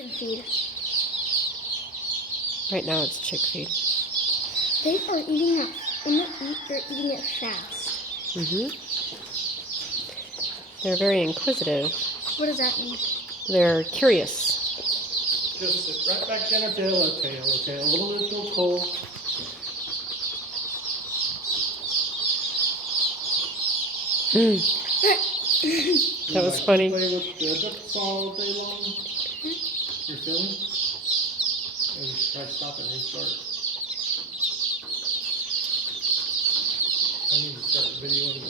Chicken feed. Right now it's chick feed. They are eating it. They're eating it fast. They're very inquisitive. What does that mean? They're curious. Just sit right back down a tail, a little cold. That was funny. Play with the ducks all day long. You're filming? And try to stop and restart. I need to start videoing.